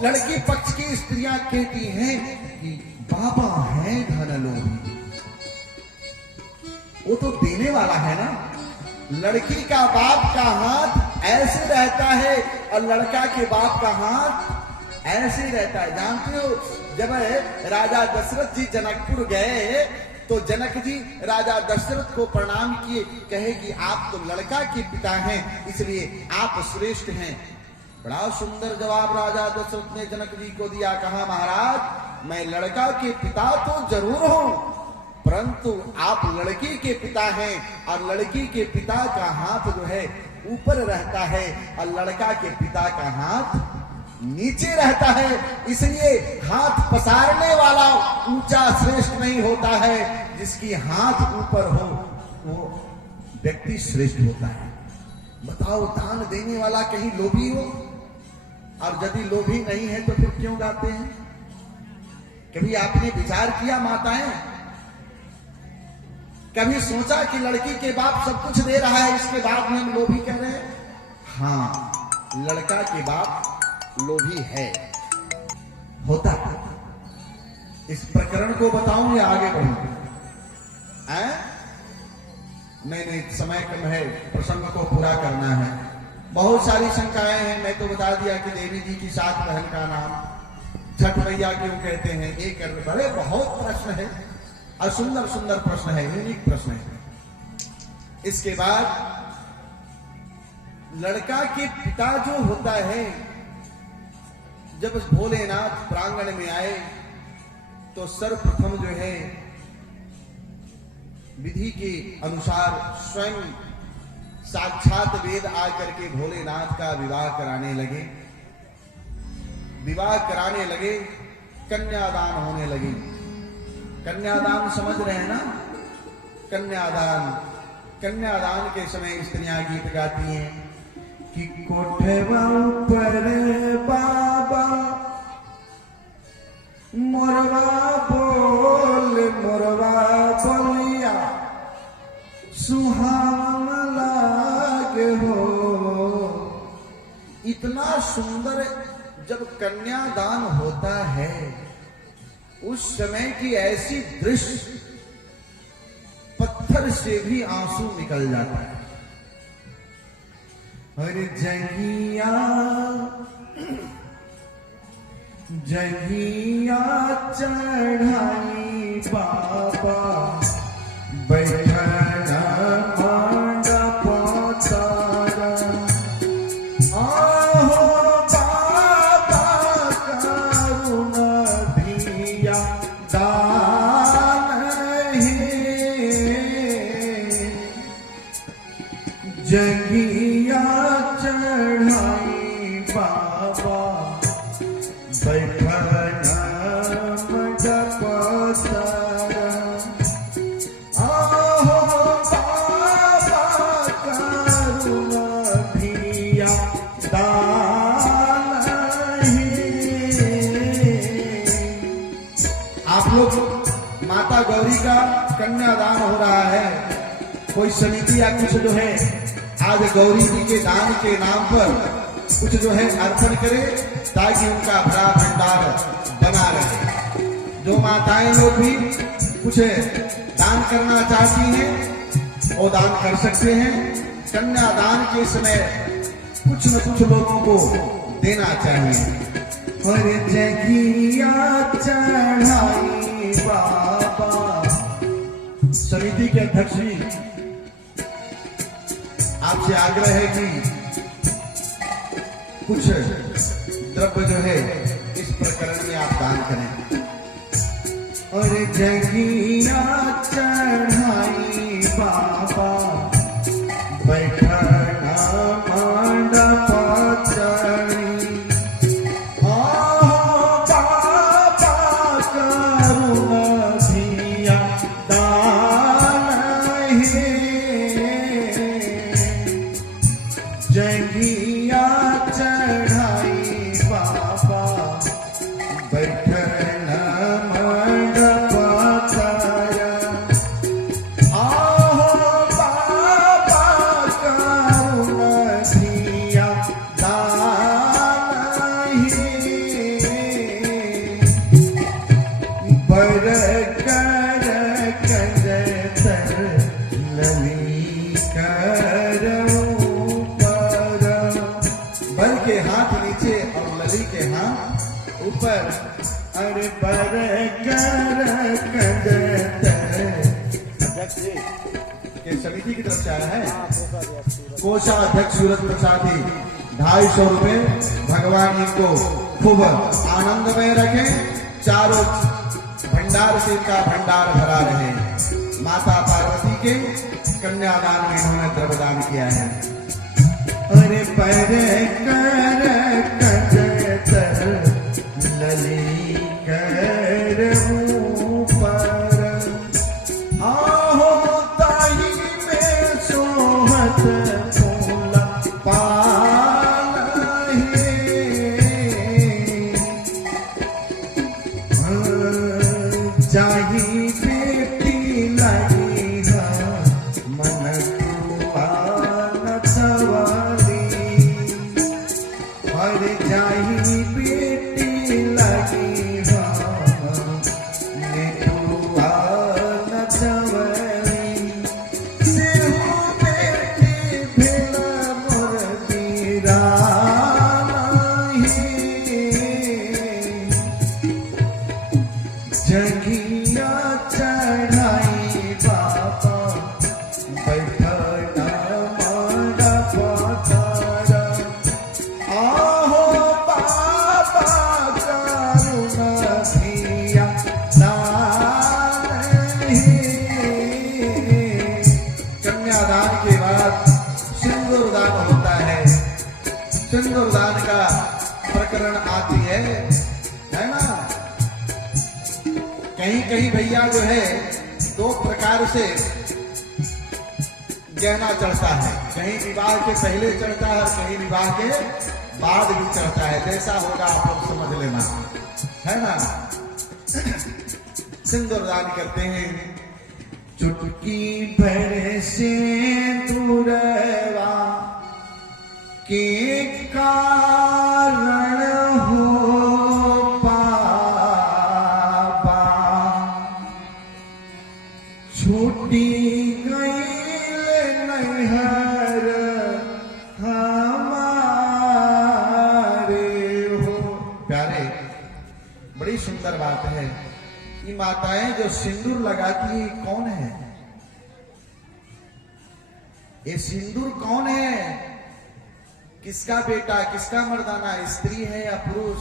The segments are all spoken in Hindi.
लड़की पक्ष की स्त्रियां कहती हैं कि बाबा है धनलोभी। वो तो देने वाला है ना। लड़की का बाप का हाथ ऐसे रहता है और लड़का के बाप का हाथ ऐसे रहता है। जानते हो, जब राजा दशरथ जी जनकपुर गए तो जनक जी राजा दशरथ को प्रणाम किए, कहे कि आप तो लड़का के पिता हैं, इसलिए आप श्रेष्ठ हैं। बड़ा सुंदर जवाब राजा दशरथ ने जनक जी को दिया। कहा, महाराज मैं लड़का के पिता तो जरूर हूं, परंतु आप लड़की के पिता हैं और लड़की के पिता का हाथ जो है ऊपर रहता है और लड़का के पिता का हाथ नीचे रहता है। इसलिए हाथ पसारने वाला ऊंचा श्रेष्ठ नहीं होता है, जिसकी हाथ ऊपर हो वो व्यक्ति श्रेष्ठ होता है। बताओ, दान देने वाला कहीं लोभी हो? और यदि लोभी नहीं है तो फिर क्यों गाते हैं? कभी आपने विचार किया माताएं? कभी सोचा कि लड़की के बाप सब कुछ दे रहा है, इसके बाद में हम लोभी कह रहे हैं? हाँ, लड़का के बाप लोभी है, होता है। इस प्रकरण को बताऊं या आगे बढ़ूं? नहीं, समय कम है, प्रसंग को पूरा करना है। बहुत सारी शंकाएं हैं। मैं तो बता दिया कि देवी जी की सात बहन का नाम छठ मैया क्यों कहते हैं, एक बड़े बहुत प्रश्न है और सुंदर सुंदर प्रश्न है, यूनिक प्रश्न है। इसके बाद लड़का के पिता जो होता है, जब भोलेनाथ प्रांगण में आए तो सर्वप्रथम जो है विधि के अनुसार स्वयं साक्षात वेद आकर के भोलेनाथ का विवाह कराने लगे। विवाह कराने लगे, कन्यादान होने लगे। कन्यादान समझ रहे हैं ना? कन्यादान के समय स्त्रियां गीत गाती हैं कि कोठवा ऊपर बाबा मोरवा बोल मोरवा बोलिया सुहावना लागे हो। इतना सुंदर जब कन्यादान होता है, उस समय की ऐसी दृश्य, पत्थर से भी आंसू निकल जाता है। अरे जगिया जगिया चढ़ाई बाबा बैठना मांडा पोतारा। आहो बाबा करुणा धिया दान है। जगिया चढ़ाई बाबा बैठना मांडा पोतारा। आप लोग, माता गौरी का कन्यादान हो रहा है। कोई समिति या कुछ जो है आज गौरी जी के दान के नाम पर कुछ जो है अर्पण करे, ताकि उनका भरा भंडार बना रहे। जो माताएं लोग भी कुछ दान करना चाहती हैं वो दान कर सकते हैं। कन्यादान के समय कुछ न कुछ लोगों को देना चाहिए। और जगिया चढ़ाई बाबा। समिति के अध्यक्ष जी, आपसे आग्रह है कि कुछ द्रव्य जो है इस प्रकरण में आप दान करें। और जगिया चढ़ाई बाबा बैठना मांडा पोतारी। जगिया चढ़ाई बर कर कंजतर लली करो पर। बर के हाथ नीचे और लली के हाथ ऊपर। अरे बर कर कंजतर के समिति की तरफ से आया है। कोषाध्यक्ष सूरत प्रसाद जी 250 रुपए। भगवान इनको खूब आनंद में रखें, चारों भंडार से इनका भंडार भरा रहे। माता पार्वती के कन्यादान में इन्होंने द्रव्यदान किया है। अरे पर कर कंजतर लली करो पर। आहो ताई में सोहत फूला पालही। जाही बेटी लगी मन नचवाली। और जाही बेटी लगी नचवाली। सेहू बेटी भेल मोर बीराही। जगिया चढ़ाई बाबा बैठना मारा पथर। आहो बाबा करुणा धिया नारही। कन्यादान के बाद सिंदूरदान होता है। सिंदूरदान का प्रकरण आती है ना। कहीं कहीं भैया जो है 2 प्रकार से गहना चढ़ता है। कहीं विवाह के पहले चढ़ता है और कहीं विवाह के बाद भी चढ़ता है। जैसा होगा आप लोग समझ लेना, है ना। सिंदूरदान करते हैं। चुटकी भर से दूरवा के कारण हो छूटी गई नैहर हमारे हो। प्यारे, बड़ी सुंदर बात है। ये माताएं जो सिंदूर लगाती है कौन है? ये सिंदूर कौन है? किसका बेटा, किसका मर्दाना, स्त्री है या पुरुष?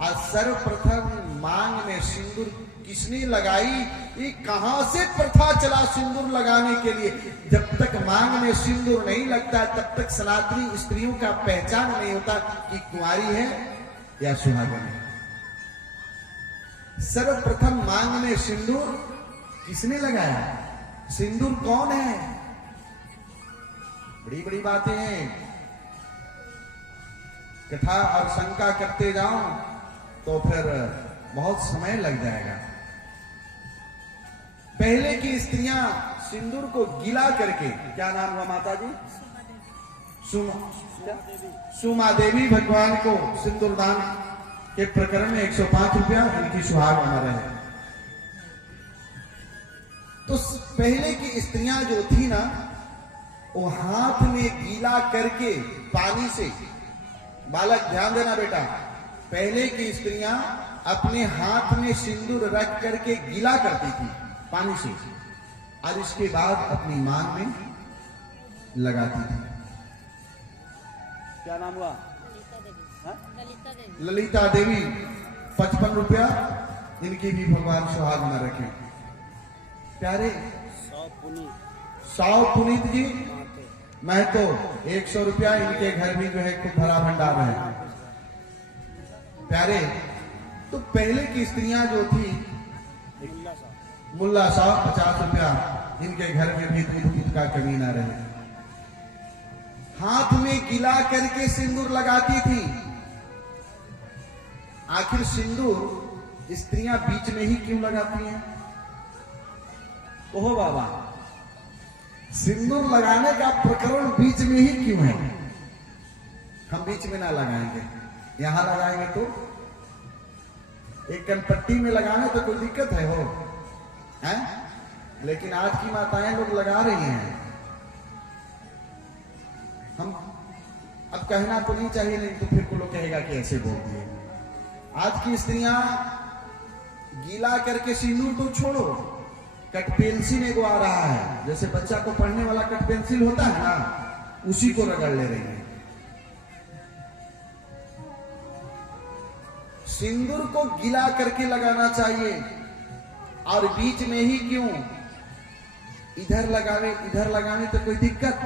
आज सर्वप्रथम मांग में सिंदूर किसने लगाई? ये कहां से प्रथा चला सिंदूर लगाने के लिए? जब तक मांग में सिंदूर नहीं लगता तब तक सनातनी स्त्रियों का पहचान नहीं होता कि कुंवारी है या सुहागन है। सर्वप्रथम मांग में सिंदूर किसने लगाया? सिंदूर कौन है? बड़ी बड़ी बातें हैं। कथा और शंका करते जाओ तो फिर बहुत समय लग जाएगा। पहले की स्त्रियां सिंदूर को गीला करके, क्या नाम हुआ माता जी? सुमा देवी भगवान को सिंदूरदान के प्रकरण में 105 रुपया इनकी सुहाग अमर है। तो पहले की स्त्रियां जो थी ना, वो हाथ में गीला करके पानी से, बालक ध्यान देना बेटा, पहले की स्त्रियां अपने हाथ में सिंदूर रख करके गीला करती थी पानी से, और इसके बाद अपनी मांग में लगाती थी। क्या नाम हुआ? ललिता देवी 55 रुपया इनकी भी भगवान सुहाग में रखे। प्यारे, साव पुनीत जी मैं तो 100 रुपया इनके घर भी जो है खूब भरा भंडार है। प्यारे, तो पहले की स्त्रियां जो थी, मुल्ला साहब 50 रुपया इनके घर में भी दूध का कमी ना रहे। हाथ में गीला करके सिंदूर लगाती थी। आखिर सिंदूर स्त्रियां बीच में ही क्यों लगाती हैं? ओहो बाबा, सिंदूर लगाने का प्रकरण बीच में ही क्यों है? हम बीच में ना लगाएंगे। यहां लगाएंगे तो एक कनपट्टी में लगाने तो कोई दिक्कत है हो हैं? लेकिन आज की माताएं लोग लगा रही हैं। हम अब कहना तो नहीं चाहिए, नहीं तो फिर को लोग कहेगा कि ऐसे बोल दिए। आज की स्त्रियां गीला करके सिंदूर तो छोड़ो, कट पेंसिल एगो आ रहा है, जैसे बच्चा को पढ़ने वाला कट पेंसिल होता है ना, उसी को रगड़ ले रही है। सिंदूर को गीला करके लगाना चाहिए, और बीच में ही क्यों, इधर लगावे तो कोई दिक्कत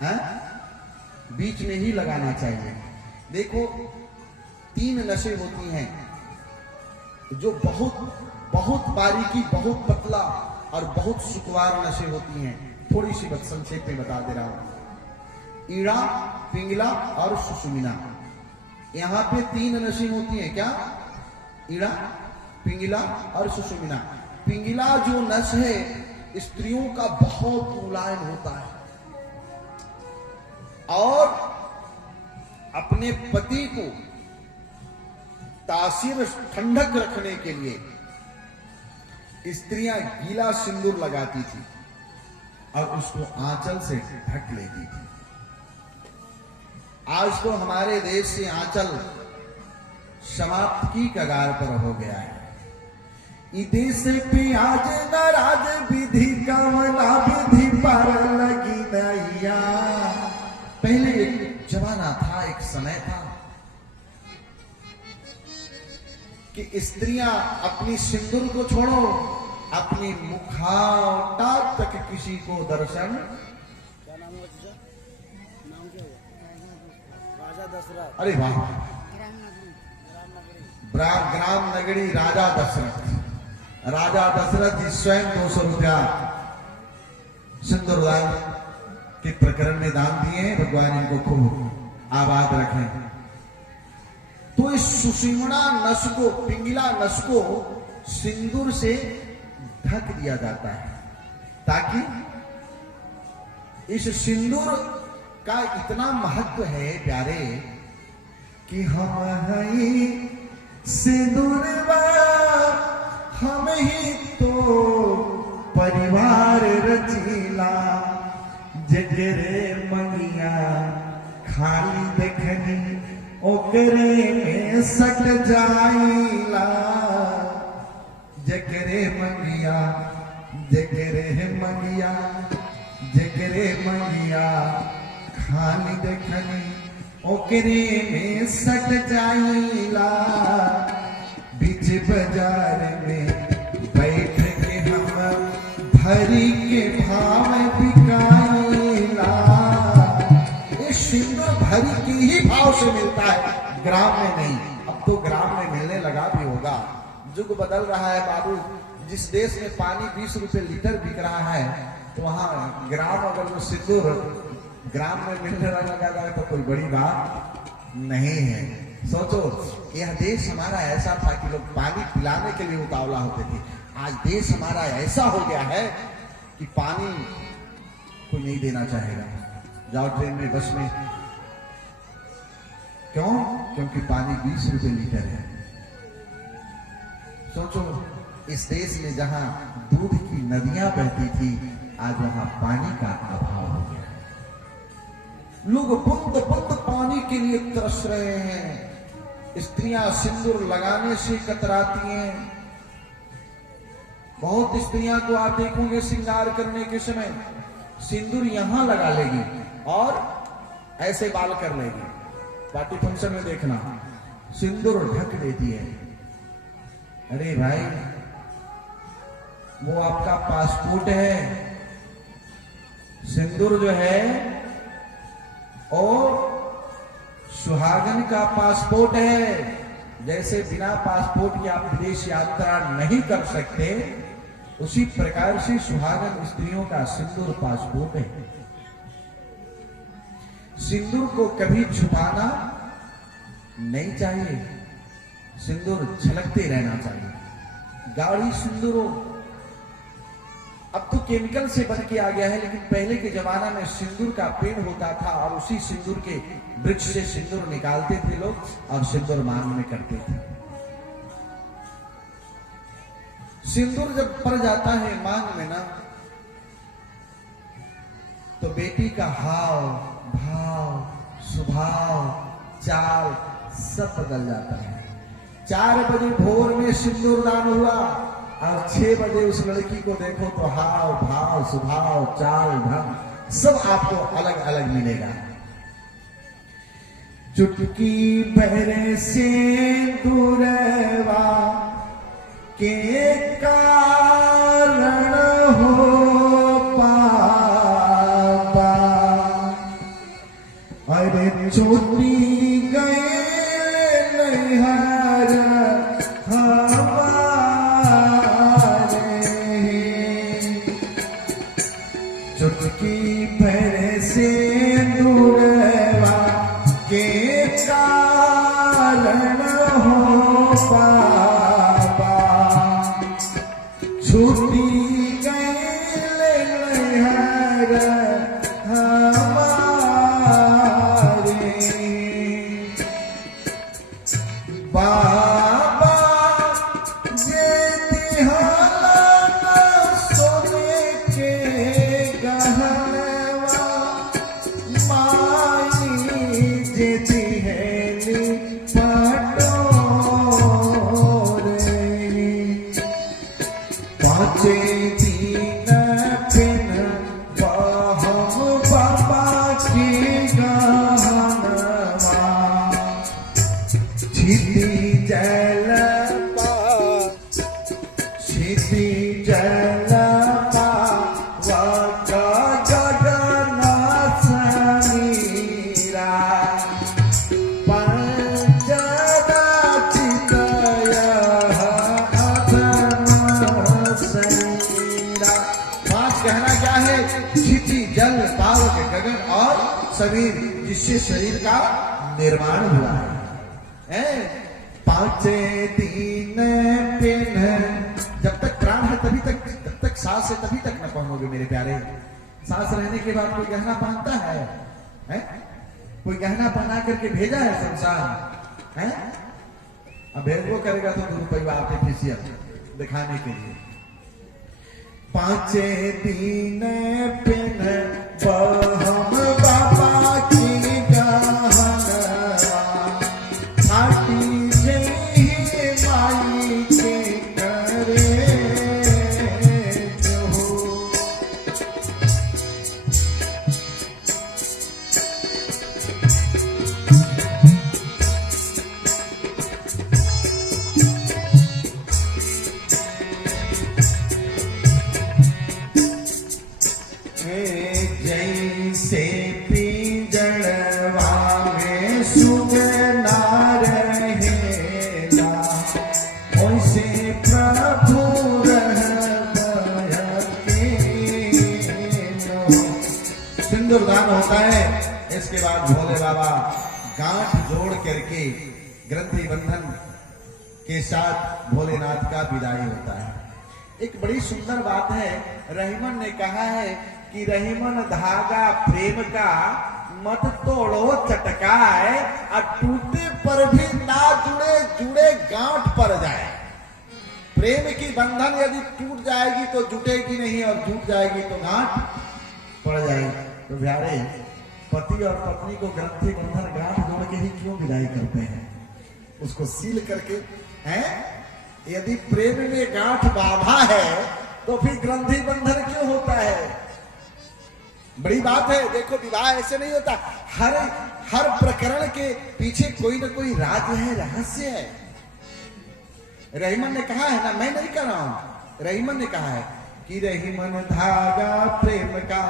है? बीच में ही लगाना चाहिए। देखो 3 नशे होती हैं जो बहुत बारीकी, बहुत पतला और बहुत सुकुमार नशे होती हैं। थोड़ी सी बात संक्षेप में बता दे रहा हूं। ईड़ा, पिंगला और सुषुम्ना, यहां पे 3 नशे होती हैं। क्या? ईड़ा, पिंगला और सुषुम्ना। पिंगला जो नश है स्त्रियों का बहुत मुलायम होता है, और अपने पति को तासीर ठंडक रखने के लिए स्त्रियां गीला सिंदूर लगाती थी और उसको आंचल से ढक लेती थी। आज तो हमारे देश से आंचल समाप्त की कगार पर हो गया है। देश पे आज नाराज विधि कमला विधि पर लगी नैया। पहले एक जमाना था, एक समय था कि स्त्रियां अपनी सिंदूर को छोड़ो, अपनी मुखौटा तक किसी को दर्शन। क्या नाम हुआ तुझा? नाम क्या हुआ? राजा दशरथ। अरे वाह, ग्राम नगरी राजा दशरथ। राजा दशरथ जी स्वयं 200 रुपया सिंदूर दान के प्रकरण में दान दिए हैं। भगवान इनको खूब आबाद रखें। तो इस सुषुम्ना नस को, पिंगला नस को सिंदूर से ढक दिया जाता है, ताकि इस सिंदूर का इतना महत्व है प्यारे कि हम सिंदूरवा हम ही तो परिवार रचीला, जगरे मंगिया खाली देखनी ओकरे में सट जाइला। जगरे मंगिया खाली देखनी ओकरे में सट जाइला। बीच बाजार में बैठ के हम भरी के भाव बिकाइला। ये सिंदूर भरी के ही भाव से मिलता है, ग्राम में नहीं। अब तो ग्राम में मिलने लगा भी होगा, युग बदल रहा है बाबू। जिस देश में पानी 20 रुपए लीटर बिक रहा है, तो वहां ग्राम अगर वो सिंदूर ग्राम में मिलने लगा जाए तो कोई बड़ी बात नहीं है। सोचो, यह देश हमारा ऐसा था कि लोग पानी पिलाने के लिए उतावला होते थे। आज देश हमारा ऐसा हो गया है कि पानी कोई नहीं देना चाहेगा। जाओ ट्रेन में, बस में, क्यों? क्योंकि पानी 20 रुपए लीटर है। सोचो, इस देश में जहां दूध की नदियां बहती थी, आज वहां पानी का अभाव हो गया। लोग बूंद बूंद पानी के लिए तरस रहे हैं। स्त्रियां सिंदूर लगाने से कतराती हैं। बहुत स्त्रियां को आप देखोगे श्रृंगार करने के समय सिंदूर यहां लगा लेगी और ऐसे बाल कर लेगी। पार्टी फंक्शन में देखना, सिंदूर ढक देती है। अरे भाई, वो आपका पासपोर्ट है। सिंदूर जो है और सुहागन का पासपोर्ट है। जैसे बिना पासपोर्ट के आप विदेश यात्रा नहीं कर सकते, उसी प्रकार से सुहागन स्त्रियों का सिंदूर पासपोर्ट है। सिंदूर को कभी छुपाना नहीं चाहिए, सिंदूर झलकते रहना चाहिए। गाढ़ी सिंदूर हो अब तो केमिकल से बन के आ गया है, लेकिन पहले के जमाना में सिंदूर का पेड़ होता था और उसी सिंदूर के वृक्ष से सिंदूर निकालते थे लोग और सिंदूर मांग में करते थे। सिंदूर जब पड़ जाता है मांग में ना, तो बेटी का हाव भाव स्वभाव चाल सब बदल जाता है। 4 बजे भोर में सिंदूर दान हुआ और 6 बजे उस लड़की को देखो तो हाव भाव स्वभाव चाल ढंग सब आपको अलग अलग मिलेगा। चुटकी भरे सिंदूरवा के कारण हो पापा, अरे छोटी गए नैहर चुटकी भर सिंदूरवा के कारण हो पापा, छूटी गए नैहर हमारे। बाबा ये दिहाना सोने के गहनवा, माई जे दिहेली पटोरे। 5 दिन बिन बहम बाबा की गहनवा, क्षिति जलपा वक गगन समीरा, पंचदा चितय अधम समीरा। 5 कहना क्या है? क्षिति जल पावक गगन और समीर, जिससे शरीर का निर्माण हुआ है। 5 दिन बिन, जब तक प्राण है तभी तक, तब तक सांस है तभी तक न पहनोगे मेरे प्यारे। सांस रहने के बाद कोई गहना पहनता है? कोई गहना पहना करके भेजा है संसार है? अब भेजो करेगा तो ₹2 आर्टिफिशियल दिखाने के लिए। 5 दिन बिन बहम बाबा की गहनवा, छाटी जही माई के करे जो। जैसे पिंजड़वा में सुगना रहेला, वैसे प्रभु सिंदूरदान होता है। इसके बाद भोले बाबा गांठ जोड़ करके ग्रंथि बंधन के साथ भोलेनाथ का विदाई होता है। एक बड़ी सुंदर बात है, रहीमन ने कहा है कि रहीमन धागा प्रेम का मत तोड़ो चटकाए, और टूटे पर भी ना जुड़े जुड़े गांठ पड़ जाए। प्रेम की बंधन यदि टूट जाएगी तो जुटेगी नहीं, और जुट जाएगी तो गांठ पड़ जाएगी। तो प्यारे, पति और पत्नी को ग्रंथि बंधन गांठ जोड़ के ही क्यों विदाई करते हैं? उसको सील करके हैं। यदि प्रेम में गांठ बांधा है तो फिर ग्रंथि बंधन क्यों होता है? बड़ी बात है। देखो, विवाह ऐसे नहीं होता। हर प्रकरण के पीछे कोई ना कोई राज है, रहस्य है। रहीमन ने कहा है ना, मैं नहीं कह रहा हूं, रहीमन ने कहा है कि रहीमन धागा प्रेम का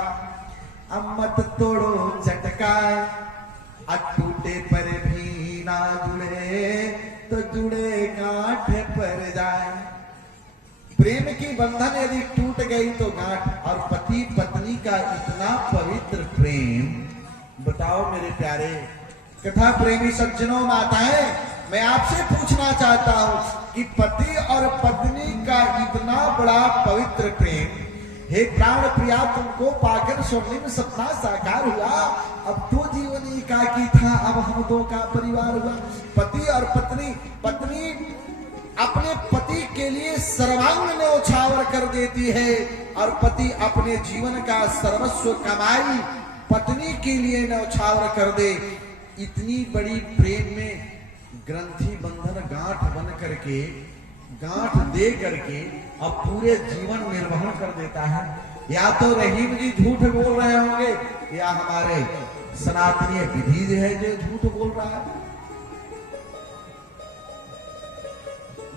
अमत तोड़ो चटकाए, टूटे पर भी ना जुड़े तो जुड़े गांठ पर जाए। प्रेम की बंधन यदि टूट गई तो गांठ। और पति पत्नी का इतना पवित्र प्रेम, बताओ मेरे प्यारे कथा प्रेमी सज्जनों माताएं, मैं आपसे पूछना चाहता हूं कि पति और पत्नी का इतना बड़ा पवित्र प्रेम हे प्राण प्रिया तुमको पाकर स्वर्णिम सपना साकार हुआ। अब तो जीवन एकाकी था, अब हम दो का परिवार हुआ। पति और पत्नी, पत्नी अपने पति के लिए सर्वांग न्यौछावर कर देती है और पति अपने जीवन का सर्वस्व कमाई पत्नी के लिए न्यौछावर कर दे। इतनी बड़ी प्रेम में ग्रंथि बंधन गांठ बन करके, गांठ दे करके अब पूरे जीवन निर्वहन कर देता है। या तो रहीम जी झूठ बोल रहे होंगे या हमारे सनातनीय विधि जो है जो झूठ बोल रहा है।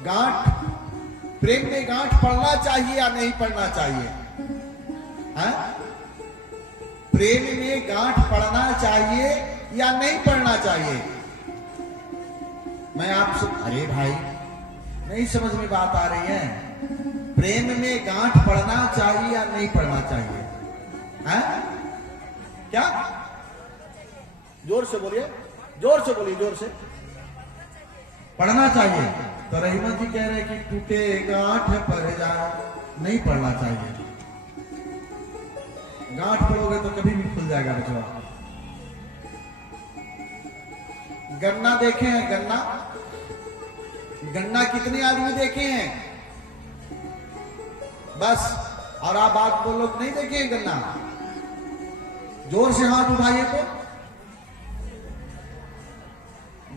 गांठ, प्रेम में गांठ पड़ना चाहिए या नहीं पड़ना चाहिए? है? प्रेम में गांठ पड़ना चाहिए या नहीं पड़ना चाहिए? मैं आपसे, अरे भाई नहीं समझ में बात आ रही है। प्रेम में गांठ पड़ना चाहिए या नहीं पड़ना चाहिए? है? क्या? जोर से बोलिए, जोर से बोलिए, जोर से। पढ़ना चाहिए। तो रहीमत जी कह रहे हैं कि टूटे गांठ पर जाए, नहीं पढ़ना चाहिए। गांठ पढ़ोगे तो कभी भी खुल जाएगा बचवा। गन्ना देखे हैं? गन्ना, गन्ना कितने आदमी देखे हैं? बस। और आप लोग नहीं देखे हैं गन्ना? जोर से हाथ उठाइए तो।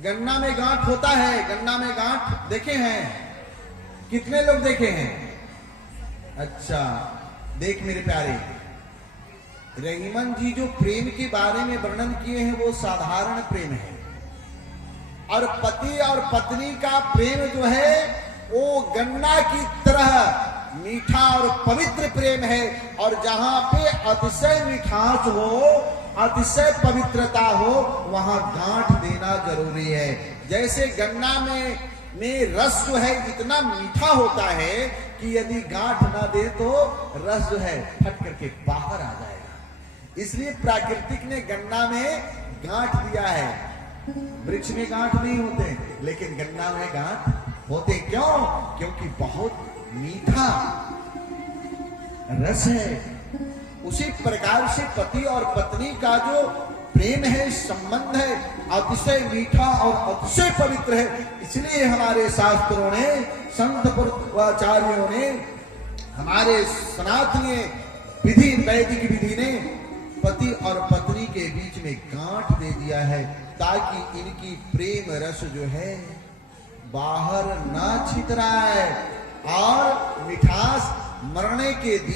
गन्ना में गांठ होता है, गन्ना में गांठ देखे हैं? कितने लोग देखे हैं? अच्छा, देख मेरे प्यारे, रहीमन जी जो प्रेम के बारे में वर्णन किए हैं वो साधारण प्रेम है, और पति और पत्नी का प्रेम जो है वो गन्ना की तरह मीठा और पवित्र प्रेम है। और जहां पे अतिशय मिठास हो, अतिशय पवित्रता हो, वहां गांठ देना जरूरी है। जैसे गन्ना में रस जो है इतना मीठा होता है कि यदि गांठ ना दे तो रस जो है फट करके बाहर आ जाएगा। इसलिए प्राकृतिक ने गन्ना में गांठ दिया है। वृक्ष में गांठ नहीं होते, लेकिन गन्ना में गांठ होते। क्यों? क्योंकि बहुत मीठा रस है। उसी प्रकार से पति और पत्नी का जो प्रेम है, संबंध है, अतिशय मीठा और अतिशय पवित्र है। इसलिए हमारे शास्त्रों ने, संत पूर्वाचार्यों ने, हमारे सनातनीय विधि, वैदिक विधि ने पति और पत्नी के बीच में गांठ दे दिया है, ताकि इनकी प्रेम रस जो है बाहर ना छितराए और मिठास मरने के दिन